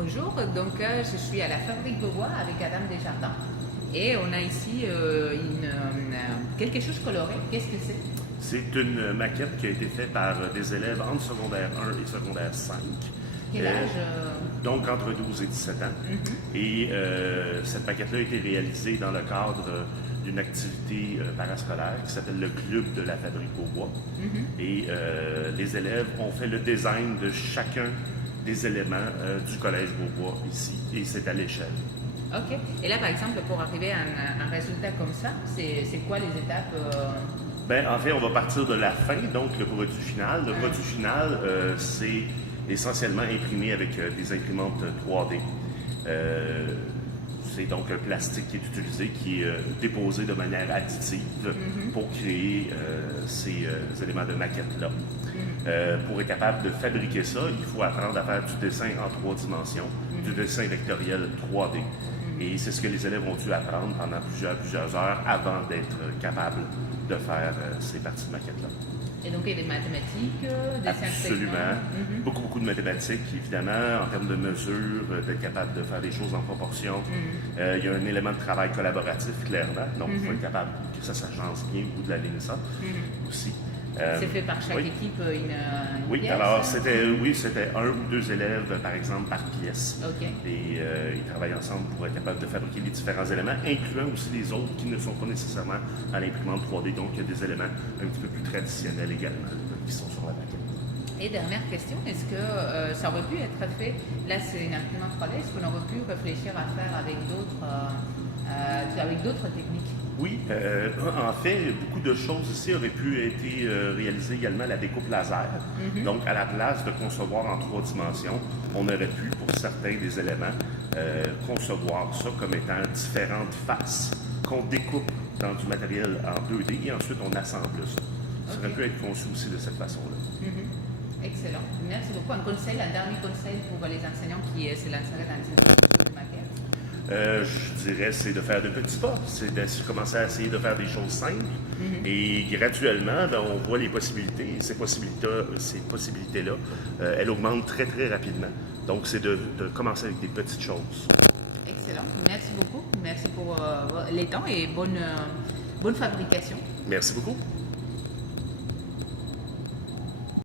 Bonjour, donc je suis à la Fabrique Beaubois avec Adam Desjardins et on a ici quelque chose coloré. Qu'est-ce que c'est? C'est une maquette qui a été faite par des élèves entre secondaire 1 et secondaire 5. Quel âge? Donc entre 12 et 17 ans. Et cette maquette-là a été réalisée dans le cadre d'une activité parascolaire qui s'appelle le Club de la Fabrique Beaubois. Et les élèves ont fait le design de chacun des éléments du Collège Beaubois ici, et c'est à l'échelle. Ok. Et là, par exemple, pour arriver à un résultat comme ça, c'est quoi les étapes? Ben, en fait, on va partir de la fin, donc le produit final. Le produit final, c'est essentiellement imprimé avec des imprimantes 3D. C'est donc un plastique qui est utilisé, qui est déposé de manière additive pour créer ces éléments de maquette-là. Pour être capable de fabriquer ça, il faut apprendre à faire du dessin en 3 dimensions, du dessin vectoriel 3D. Et c'est ce que les élèves ont dû apprendre pendant plusieurs heures avant d'être capables de faire ces parties de maquette-là. Et donc, il y a des mathématiques, des Absolument. Beaucoup de mathématiques, évidemment, en termes de mesure, d'être capable de faire des choses en proportion. Il y a un élément de travail collaboratif, clairement. Donc, il faut être capable que ça s'agence bien au bout de la ligne, ça aussi. C'est fait par chaque équipe Oui, pièce? alors c'était 1 ou 2 élèves, par exemple, par pièce. Ok. Et ils travaillent ensemble pour être capables de fabriquer les différents éléments, incluant aussi les autres qui ne sont pas nécessairement à l'imprimante 3D. Donc, il y a des éléments un petit peu plus traditionnels également qui sont sur la maquette. Et dernière question, est-ce que ça aurait pu être fait, là c'est une imprimante 3D, est-ce qu'on aurait pu réfléchir à faire avec d'autres techniques? Oui, en fait, beaucoup de choses ici auraient pu être réalisées également à la découpe laser. Donc, à la place de concevoir en 3 dimensions, on aurait pu, pour certains des éléments, concevoir ça comme étant différentes faces qu'on découpe dans du matériel en 2D et ensuite on assemble ça. Ça aurait pu être conçu aussi de cette façon-là. Excellent. Merci beaucoup. Un dernier conseil pour les enseignants qui se lanceraient dans cette construction de maquettes? Je dirais, c'est de faire de petits pas, c'est de commencer à essayer de faire des choses simples. Et graduellement, ben, on voit les possibilités. Et ces possibilités-là, elles augmentent très rapidement. Donc, c'est de commencer avec des petites choses. Excellent. Merci beaucoup. Merci pour les temps et bonne fabrication. Merci beaucoup.